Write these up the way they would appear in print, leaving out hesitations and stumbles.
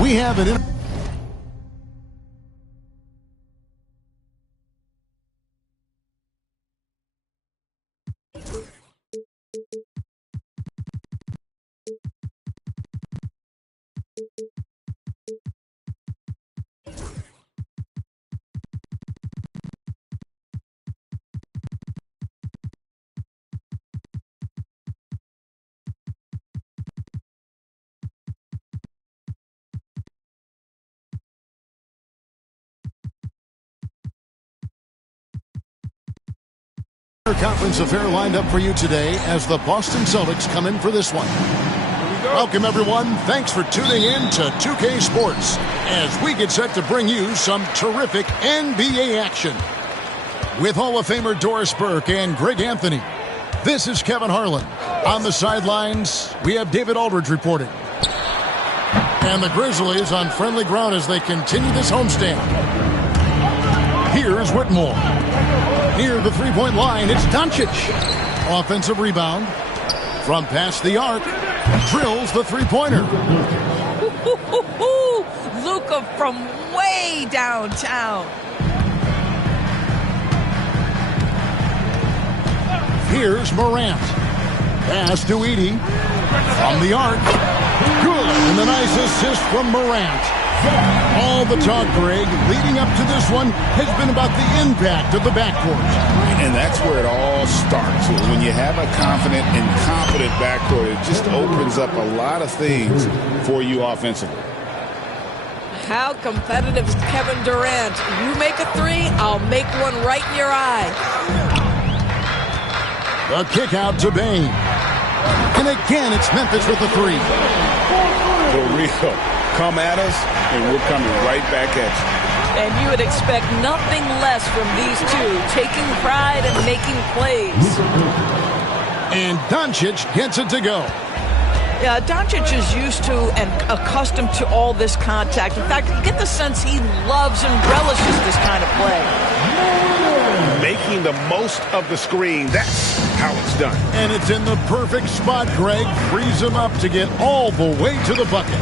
We have an conference affair lined up for you today as the Boston Celtics come in for this one. Welcome, everyone. Thanks for tuning in to 2K Sports as we get set to bring you some terrific NBA action. With Hall of Famer Doris Burke and Greg Anthony, this is Kevin Harlan. On the sidelines, we have David Aldridge reporting. And the Grizzlies on friendly ground as they continue this homestand. Here's Whitmore. Near the three-point line, it's Doncic. Offensive rebound. From past the arc, drills the three-pointer. Luka from way downtown. Here's Morant. Pass to Edey. From the arc. Good. And the nice assist from Morant. All the talk, Greg, leading up to this one has been about the impact of the backcourt. And that's where it all starts. When you have a confident and competent backcourt, it just opens up a lot of things for you offensively. How competitive is Kevin Durant? You make a three, I'll make one right in your eye. The kick out to Bane. And again, it's Memphis with the three. For real. Come at us, and we're coming right back at you. And you would expect nothing less from these two, taking pride and making plays. And Doncic gets it to go. Yeah, Doncic is used to and accustomed to all this contact. In fact, you get the sense he loves and relishes this kind of play. Making the most of the screen, that's how it's done. And it's in the perfect spot, Greg. Frees him up to get all the way to the bucket.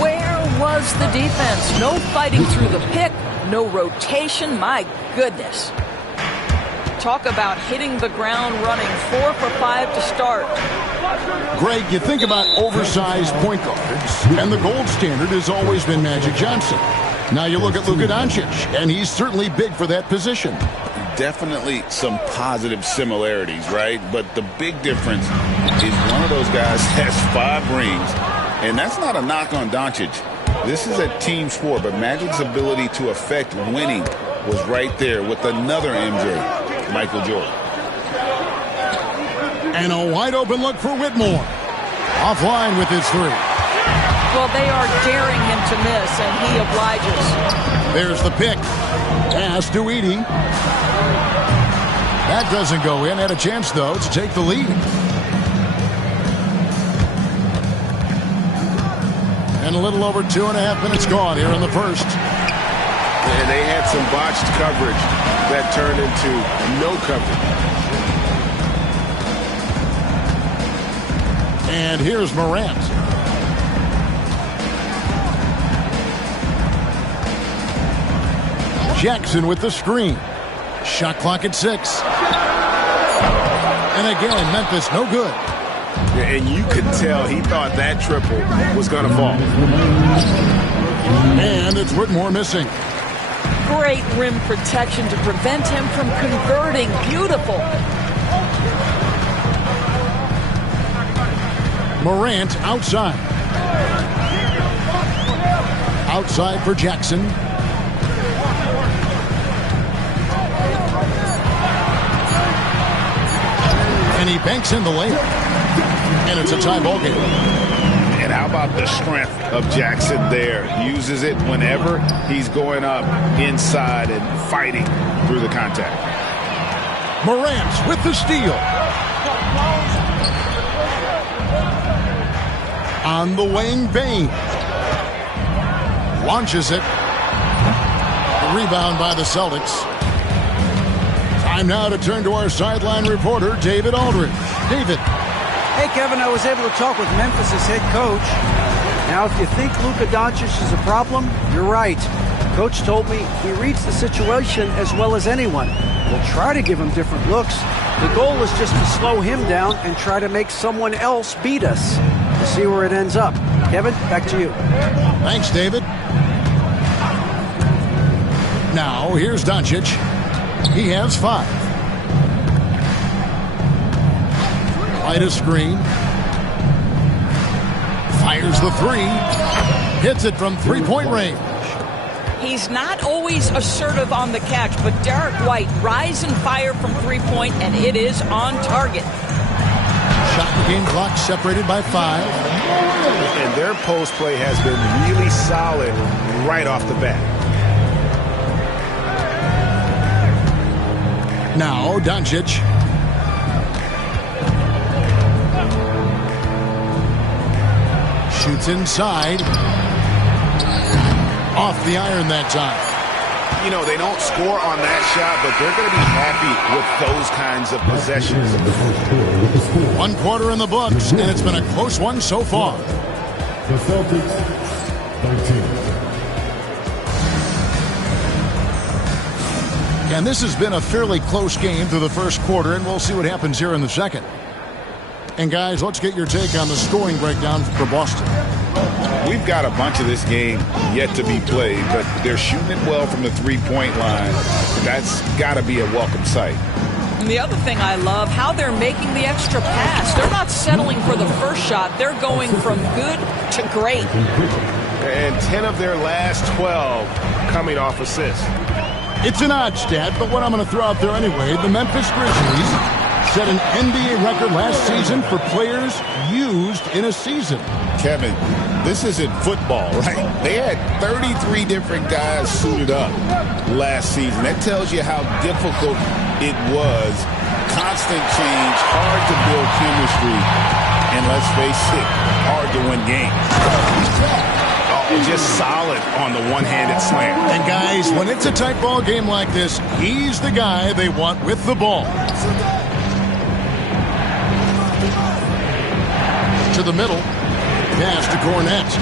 Where was the defense? No fighting through the pick, no rotation. My goodness. Talk about hitting the ground running. 4 for 5 to start. Greg, you think about oversized point guards, and the gold standard has always been Magic Johnson. Now you look at Luka Doncic, and he's certainly big for that position. Definitely some positive similarities, right? But the big difference is one of those guys has 5 rings, and that's not a knock on Doncic. This is a team sport, but Magic's ability to affect winning was right there with another MJ, Michael Jordan. And a wide open look for Whitmore. Offline with his three. Well, they are daring him to miss, and he obliges. There's the pick. Pass to Edey. That doesn't go in. Had a chance, though, to take the lead. And a little over 2.5 minutes gone here in the first. And they had some botched coverage that turned into no coverage. And here's Morant. Jackson with the screen. Shot clock at 6. And again, Memphis no good. And you could tell he thought that triple was going to fall. And it's Whitmore missing. Great rim protection to prevent him from converting. Beautiful. Morant outside. Outside for Jackson. And he banks in the layup. And it's a tie ball game. And how about the strength of Jackson there? Uses it whenever he's going up inside and fighting through the contact. Morant with the steal. On the wing, Bane. Launches it. Rebound by the Celtics. Time now to turn to our sideline reporter, David Aldridge. David. Hey, Kevin, I was able to talk with Memphis' head coach. Now, if you think Luka Doncic is a problem, you're right. Coach told me he reads the situation as well as anyone. We'll try to give him different looks. The goal is just to slow him down and try to make someone else beat us. We'll see where it ends up. Kevin, back to you. Thanks, David. Now, here's Doncic. He has 5. Right a screen. Fires the 3. Hits it from three-point range. He's not always assertive on the catch, but Derek White rise and fire from three-point, and it is on target. Shot and game clock separated by 5. And their post play has been really solid right off the bat. Now, Doncic. Shoots inside. Off the iron that time. You know, they don't score on that shot, but they're going to be happy with those kinds of possessions. 1 quarter in the books, and it's been a close one so far. The Celtics, 13. And this has been a fairly close game through the first quarter, and we'll see what happens here in the second. And guys, let's get your take on the scoring breakdown for Boston. We've got a bunch of this game yet to be played, but they're shooting it well from the three-point line. That's got to be a welcome sight. And the other thing I love, how they're making the extra pass. They're not settling for the first shot. They're going from good to great. And 10 of their last 12 coming off assists. It's an odd stat, but what I'm going to throw out there anyway, the Memphis Grizzlies set an NBA record last season for players used in a season. Kevin, this isn't football, right? They had 33 different guys suited up last season. That tells you how difficult it was. Constant change, hard to build chemistry, and let's face it, hard to win games. Just solid on the one-handed slam. And guys, when it's a tight ball game like this, he's the guy they want with the ball. To the middle. Pass to Cornette.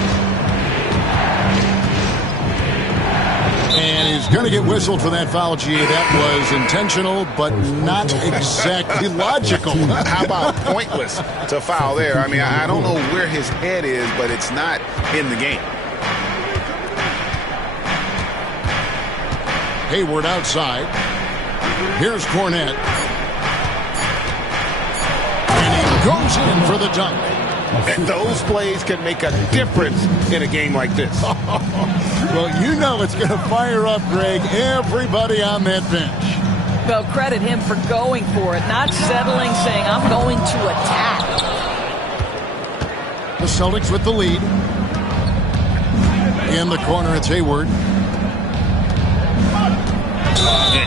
And he's going to get whistled for that foul, G. That was intentional, but not exactly logical. How about pointless to foul there? I mean, I don't know where his head is, but it's not in the game. Hayward outside. Here's Cornette. And he goes in for the dunk. And those plays can make a difference in a game like this. Well, you know it's going to fire up, Greg, everybody on that bench. Well, credit him for going for it, not settling, saying, I'm going to attack. The Celtics with the lead. In the corner, it's Hayward.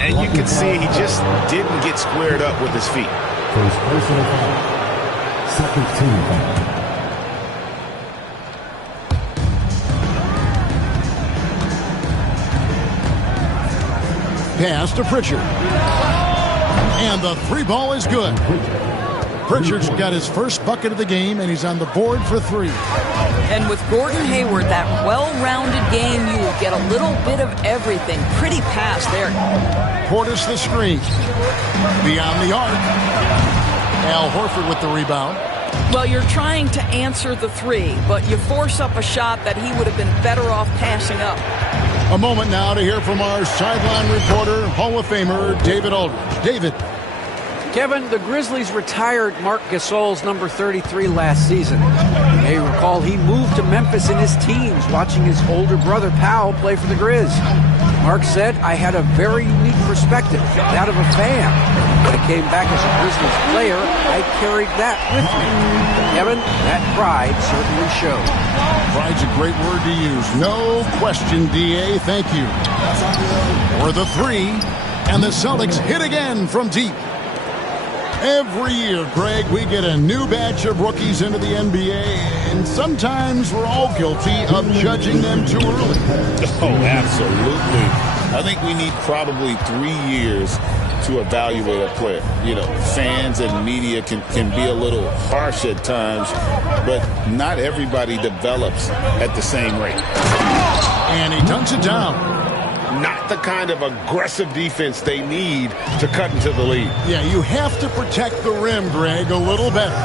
And you can see he just didn't get squared up with his feet. First personal foul. Second team foul. Pass to Pritchard. And the 3 ball is good. Pritchard's got his first bucket of the game, and he's on the board for 3. And with Gordon Hayward, that well-rounded game, you will get a little bit of everything. Pretty pass there. Portis the screen. Beyond the arc. Al Horford with the rebound. Well, you're trying to answer the three, but you force up a shot that he would have been better off passing up. A moment now to hear from our sideline reporter, Hall of Famer David Aldridge. David. Kevin, the Grizzlies retired Marc Gasol's number 33 last season. You may recall he moved to Memphis in his teens, watching his older brother Powell play for the Grizz. Marc said, "I had a very unique perspective, that of a fan. When I came back as a Grizzlies player, I carried that with me." Kevin, that pride certainly showed. Pride's a great word to use. No question, D.A. Thank you. For the three, and the Celtics hit again from deep. Every year, Greg, we get a new batch of rookies into the NBA, and sometimes we're all guilty of judging them too early. Oh, absolutely. I think we need probably 3 years to evaluate a player. You know, fans and media can be a little harsh at times, but not everybody develops at the same rate. And he dunks it down. Not the kind of aggressive defense they need to cut into the lead. Yeah, you have to protect the rim, Greg, a little better.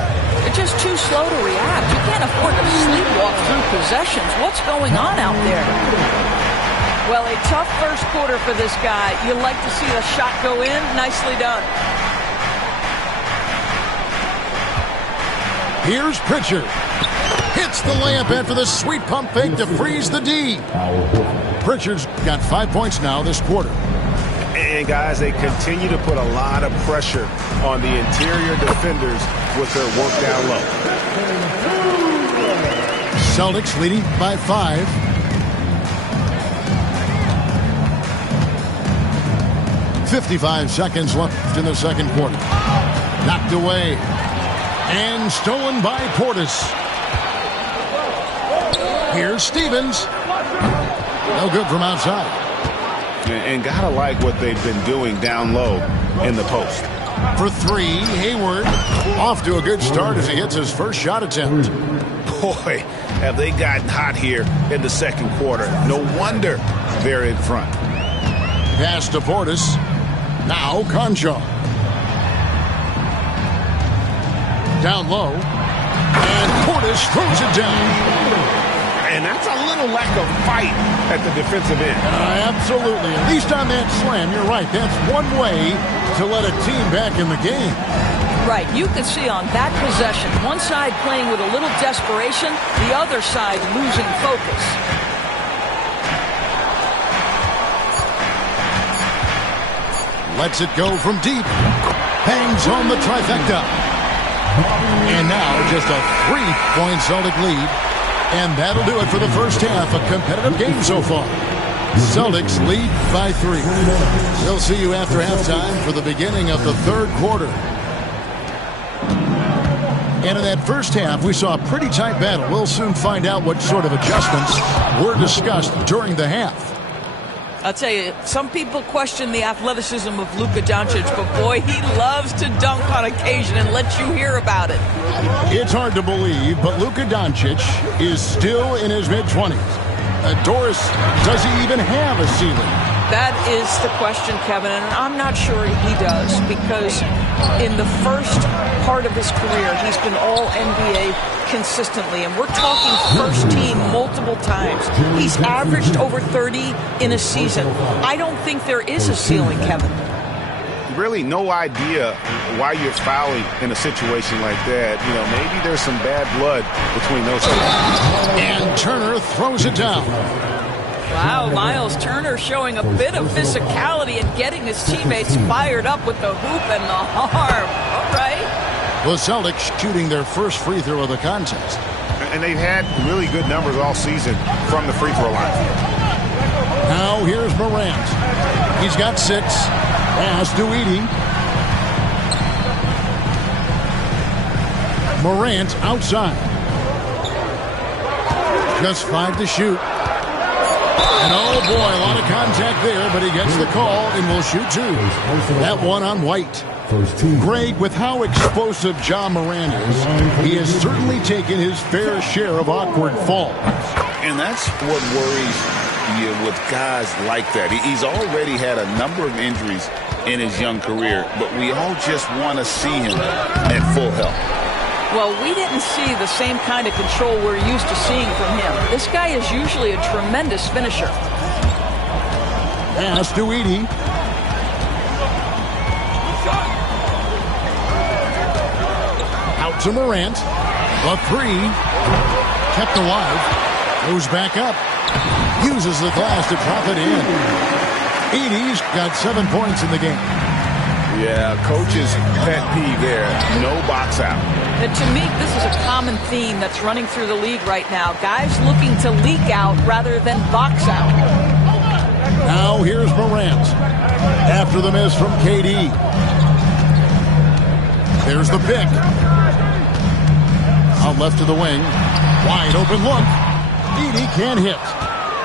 They're just too slow to react. You can't afford to sleepwalk through possessions. What's going on out there? Well, a tough first quarter for this guy. You like to see the shot go in. Nicely done. Here's Pritchard. Hits the layup after the sweet pump fake to freeze the D. Pritchard's got 5 points now this quarter. And, guys, they continue to put a lot of pressure on the interior defenders with their work down low. Celtics leading by 5. .55 seconds left in the second quarter. Knocked away. And stolen by Portis. Here's Stevens. No good from outside. And gotta like what they've been doing down low in the post. For three, Hayward off to a good start as he hits his first shot attempt. Boy, have they gotten hot here in the second quarter. No wonder they're in front. Pass to Portis. Now Conchar. Down low. And Portis throws it down. And that's a little lack of fight at the defensive end. Absolutely. At least on that slam, you're right. That's one way to let a team back in the game. Right. You can see on that possession, one side playing with a little desperation, the other side losing focus. Lets it go from deep. Hangs on the trifecta. And now just a 3-point Celtic lead. And that'll do it for the first half. A competitive game so far. Celtics lead by 3. We'll see you after halftime for the beginning of the third quarter. And in that first half, we saw a pretty tight battle. We'll soon find out what sort of adjustments were discussed during the half. I'll tell you, some people question the athleticism of Luka Doncic, but boy, he loves to dunk on occasion and let you hear about it. It's hard to believe, but Luka Doncic is still in his mid-20s. Doris, does he even have a ceiling? That is the question, Kevin, and I'm not sure he does, because in the first part of his career, he's been all NBA consistently, and we're talking first team multiple times. He's averaged over 30 in a season. I don't think there is a ceiling, Kevin. Really no idea why you're fouling in a situation like that. You know, maybe there's some bad blood between those two. And Turner throws it down. Wow, Miles Turner showing a bit of physicality and getting his teammates fired up with the hoop and the arm. All right. The Celtics shooting their first free throw of the contest. And they've had really good numbers all season from the free throw line. Now here's Morant. He's got 6. Pass to Edey. Morant outside. Just 5 to shoot. And oh boy, a lot of contact there, but he gets the call and will shoot 2. That one on White. Greg, with how explosive Ja Morant is, he has certainly taken his fair share of awkward falls. And that's what worries you with guys like that. He's already had a number of injuries in his young career, but we all just want to see him at full health. Well, we didn't see the same kind of control we're used to seeing from him. This guy is usually a tremendous finisher. Pass to Edey. Out to Morant. The three. Kept alive. Goes back up. Uses the glass to drop it in. Edey's got 7 points in the game. Yeah, coach's pet peeve there. No box out. And to me, this is a common theme that's running through the league right now. Guys looking to leak out rather than box out. Now here's Morant. After the miss from KD. There's the pick. Out left to the wing. Wide open look. Edey can't hit.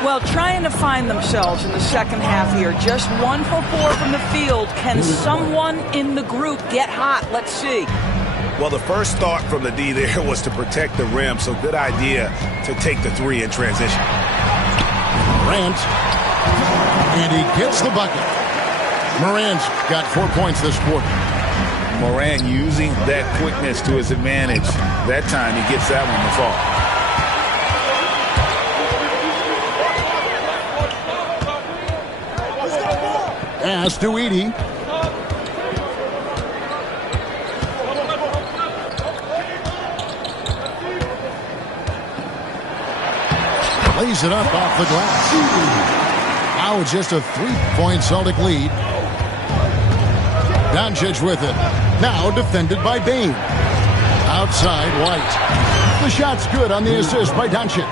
Well, trying to find themselves in the second half here. Just 1 for 4 from the field. Can someone in the group get hot? Let's see. Well, the first thought from the D there was to protect the rim, so good idea to take the three in transition. Morant. And he gets the bucket. Morant's got 4 points this quarter. Morant using that quickness to his advantage. That time he gets that one to fall. Pass to Edey. Lays it up off the glass. Now it's just a 3-point Celtic lead. Doncic with it. Now defended by Bane. Outside White. The shot's good on the assist by Doncic.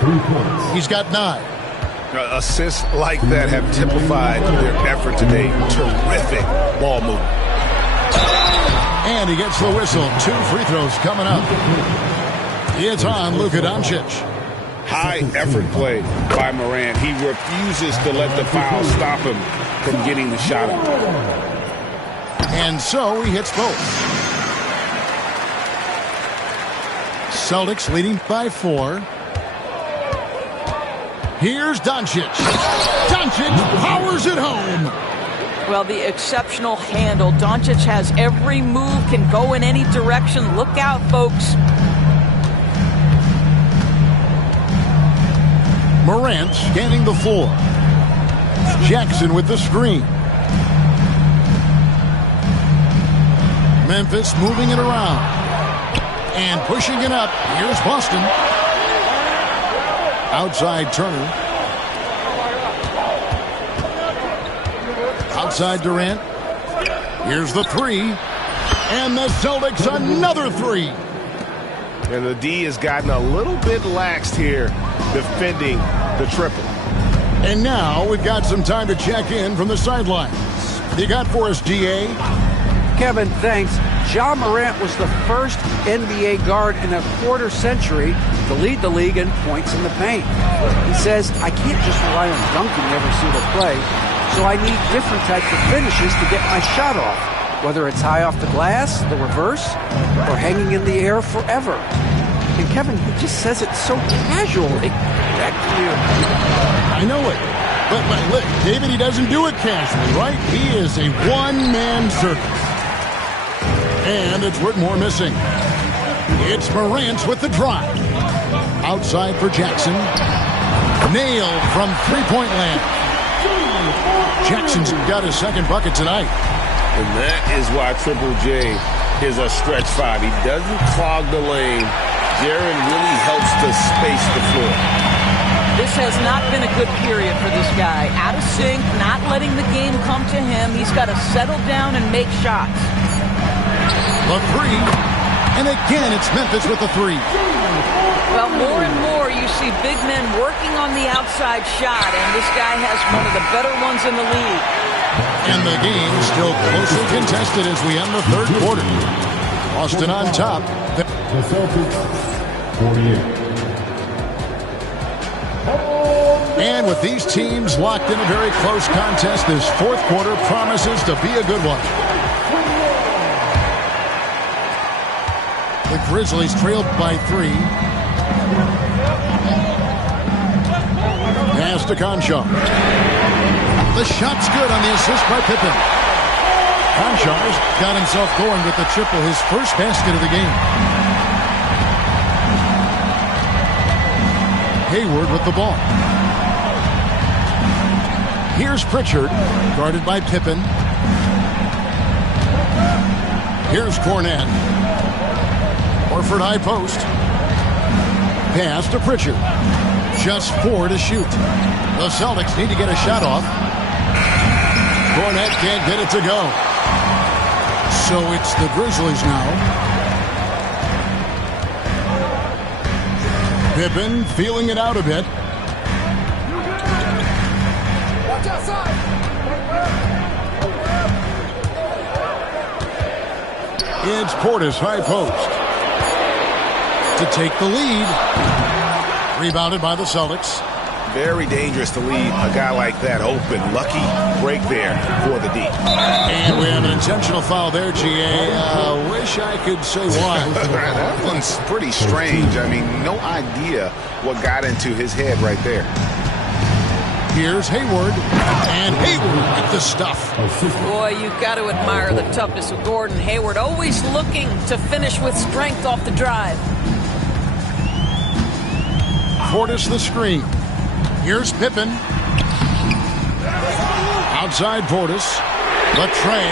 3 points. He's got 9. Assists like that have typified their effort today. Terrific ball movement. And he gets the whistle. 2 free throws coming up. It's on Luka Doncic. High effort play by Morant. He refuses to let the foul stop him from getting the shot up. And so he hits both. Celtics leading by 4. Here's Doncic. Doncic powers it home. Well, the exceptional handle. Doncic has every move, can go in any direction. Look out, folks. Morant scanning the floor. Jackson with the screen. Memphis moving it around. And pushing it up. Here's Boston. Outside Turner. Outside Durant. Here's the 3. And the Celtics another 3. And the D has gotten a little bit laxed here defending the triple. And now we've got some time to check in from the sidelines. What do you got for us, GA? Kevin, thanks. Ja Morant was the first NBA guard in a quarter century to lead the league in points in the paint. He says, I can't just rely on dunking every single play, so I need different types of finishes to get my shot off, whether it's high off the glass, the reverse, or hanging in the air forever. And Kevin, he just says it so casually. Back to you. I know it. But look, David, he doesn't do it casually, right? He is a one-man circus. And it's Whitmore missing. It's Morant with the drive. Outside for Jackson. Nailed from three-point land. Jackson's got his second bucket tonight. And that is why Triple J is a stretch 5. He doesn't clog the lane. Jaren really helps to space the floor. This has not been a good period for this guy. Out of sync, not letting the game come to him. He's got to settle down and make shots. The 3. And again, it's Memphis with the 3. Well, more and more you see big men working on the outside shot, and this guy has one of the better ones in the league. And the game still closely contested as we end the third quarter. Boston on top. The Celtics, 48. And with these teams locked in a very close contest, this fourth quarter promises to be a good one. The Grizzlies trailed by 3. Pass to Conchar. The shot's good on the assist by Pippen. Conchar's got himself going with the triple, his first basket of the game. Hayward with the ball. Here's Pritchard, guarded by Pippen. Here's Cornette. Horford high post. Pass to Pritchard. Just 4 to shoot. The Celtics need to get a shot off. Cornette can't get it to go. So it's the Grizzlies now. Pippen feeling it out a bit. Watch outside. It's Portis high post to take the lead. Rebounded by the Celtics. Very dangerous to leave a guy like that open. Lucky break there for the D. And we have an intentional foul there, GA. Wish I could say why. That one's pretty strange. I mean, no idea what got into his head right there. Here's Hayward. And Hayward with the stuff. Boy, you've got to admire the toughness of Gordon Hayward. Always looking to finish with strength off the drive. Portis the screen. Here's Pippen. Outside Portis. Latrey.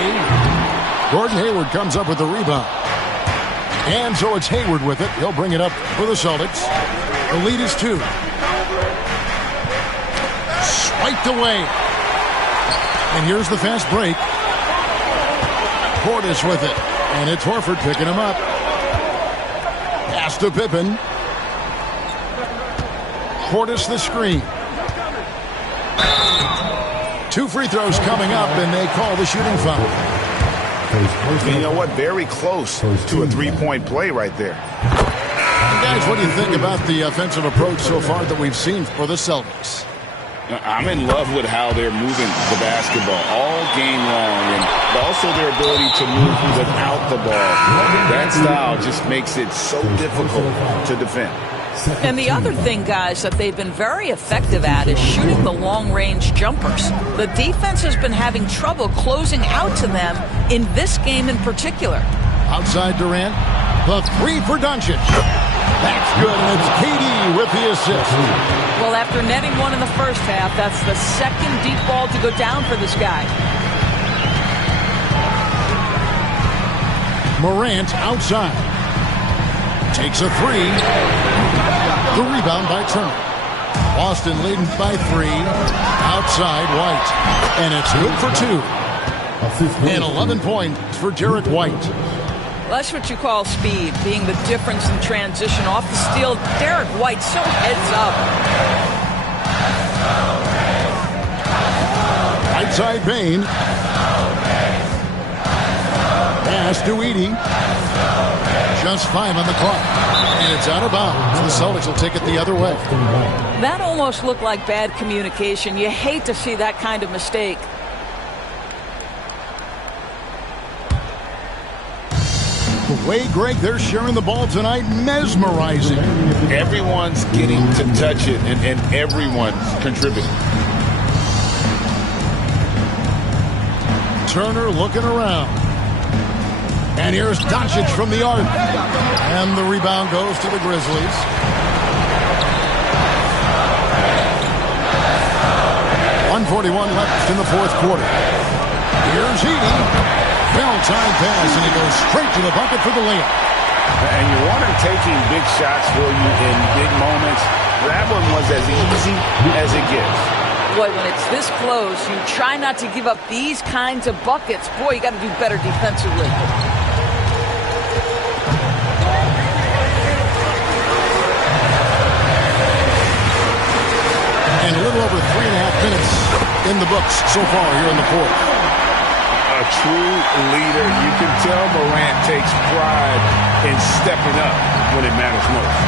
Gordon Hayward comes up with the rebound. And so it's Hayward with it. He'll bring it up for the Celtics. The lead is 2. Swiped away. And here's the fast break. Portis with it. And it's Horford picking him up. Pass to Pippen. Portis the screen. 2 free throws coming up, and they call the shooting foul. You know what? Very close to a three-point play right there. Guys, what do you think about the offensive approach so far that we've seen for the Celtics? I'm in love with how they're moving the basketball all game long, and also their ability to move without the ball. That style just makes it so difficult to defend. And the other thing, guys, that they've been very effective at is shooting the long-range jumpers. The defense has been having trouble closing out to them in this game in particular. Outside Durant, the 3 for Doncic. That's good, and it's KD with the assist. Well, after netting one in the first half, that's the second deep ball to go down for this guy. Morant outside. Takes a 3. The rebound by Turner. Boston leading by 3. Outside White. And it's good for 2. And 11 points for Derek White. That's what you call speed, being the difference in transition. Off the steal, Derek White so heads up. Outside Bane. Pass to Edey. Just 5 on the clock. And it's out of bounds. The Celtics will take it the other way. That almost looked like bad communication. You hate to see that kind of mistake. The way, Greg, they're sharing the ball tonight, mesmerizing. Everyone's getting to touch it, and everyone's contributing. Turner looking around. And here's Doncic from the arc. And the rebound goes to the Grizzlies. .141 left in the fourth quarter. Here's Edey. Well-timed pass, and he goes straight to the bucket for the layup. And you want him taking big shots for you in big moments. That one was as easy as it gets. Boy, when it's this close, you try not to give up these kinds of buckets. Boy, you got to do better defensively. And a little over 3.5 minutes in the books so far here in the fourth. A true leader. You can tell Morant takes pride in stepping up when it matters most.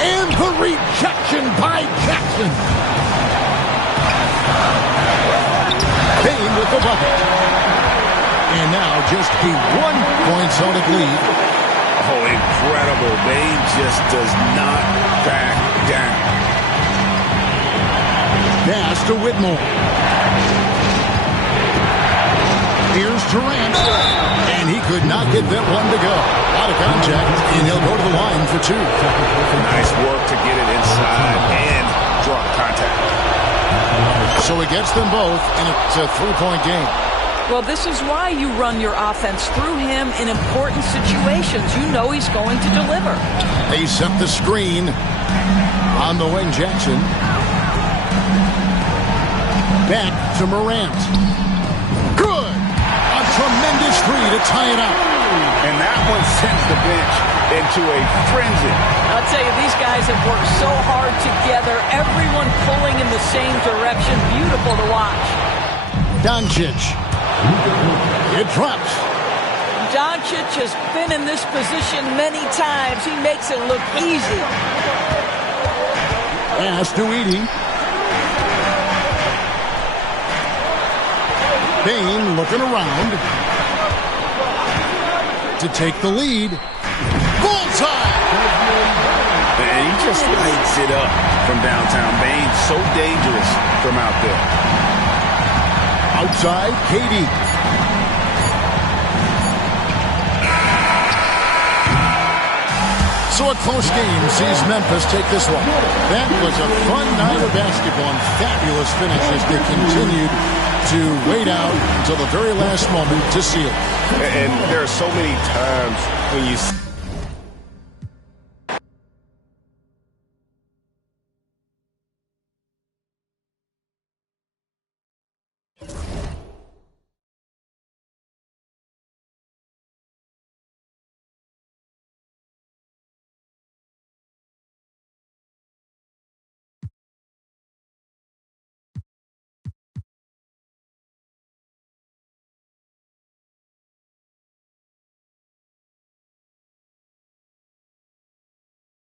And the rejection by Jackson. Bane with the bucket. And now just a 1-point Celtic lead. Oh, incredible. Bane just does not back down. Pass to Whitmore. Here's Durant. And And he could not get that one to go. A lot of contact, and he'll go to the line for 2. Nice work to get it inside and draw the contact. So he gets them both, and it's a 3-point game. Well, this is why you run your offense through him in important situations. You know he's going to deliver. They set the screen on the wing. Jackson. Back to Morant. Good! A tremendous 3 to tie it up. And that one sends the bench into a frenzy. I'll tell you, these guys have worked so hard together. Everyone pulling in the same direction. Beautiful to watch. Doncic. It drops. Doncic has been in this position many times. He makes it look easy. Pass to Edey. Bane looking around to take the lead. Bullseye! And he just lights it up from downtown. Bane so dangerous from out there. Outside, Katie. So a close game sees Memphis take this one. That was a fun night of basketball and fabulous finish as they continued to wait out until the very last moment to seal it. And there are so many times when you